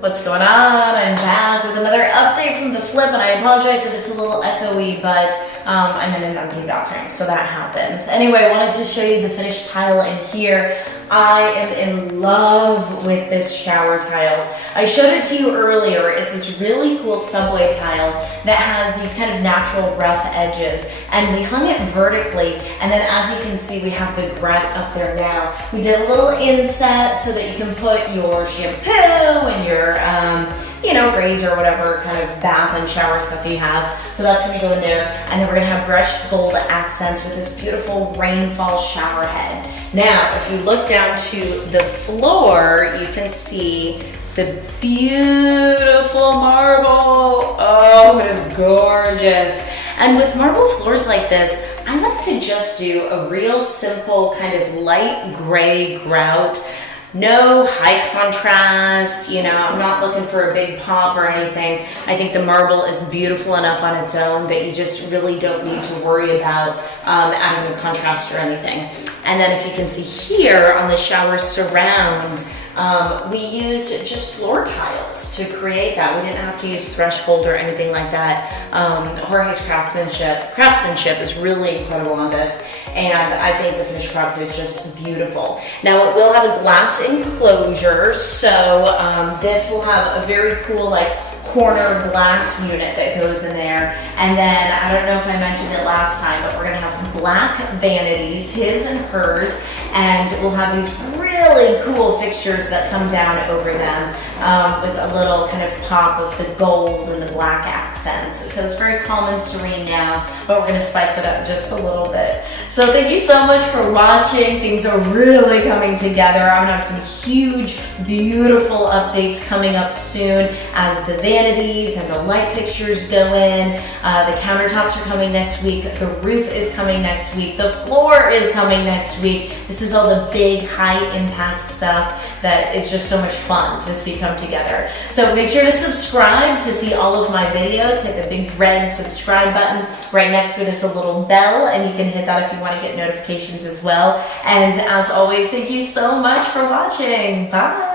What's going on? I'm back with another update from the flip, and I apologize if it's a little echoey, but I'm in an empty bathroom, so that happens. Anyway, I wanted to show you the finished tile in here. I am in love with this shower tile. I showed it to you earlier. It's this really cool subway tile that has these kind of natural rough edges, and we hung it vertically, and then as you can see, we have the grout up there now. We did a little inset so that you can put your shampoo and your razor, whatever kind of bath and shower stuff you have. So that's gonna go in there, and then we're gonna have brushed gold accents with this beautiful rainfall shower head. Now, if you look down to the floor, you can see the beautiful marble. Oh, it is gorgeous. And with marble floors like this, I like to just do a real simple kind of light gray grout. No high contrast, I'm not looking for a big pop or anything. I think the marble is beautiful enough on its own that you just really don't need to worry about adding a contrast or anything. And then if you can see here on the shower surround, we used just floor tiles to create that. We didn't have to use threshold or anything like that. Jorge's craftsmanship is really incredible on this, and I think the finished product is just beautiful. Now it will have a glass enclosure, so this will have a very cool corner glass unit that goes in there. And then, I don't know if I mentioned it last time, but we're gonna have black vanities, his and hers, and we'll have these really cool fixtures that come down over them with a little kind of pop of the gold and the black accents. So it's very calm and serene now, but we're gonna spice it up just a little bit. So thank you so much for watching. Things are really coming together. I'm gonna have some huge, beautiful updates coming up soon as the vanities and the light fixtures go in. The countertops are coming next week. The roof is coming next week. The floor is coming next week. This is all the big, high impact stuff that is just so much fun to see come together. So make sure to subscribe to see all of my videos. Hit the big red subscribe button. Right next to it is a little bell, and you can hit that if you want to get notifications as well. And as always, thank you so much for watching. Bye.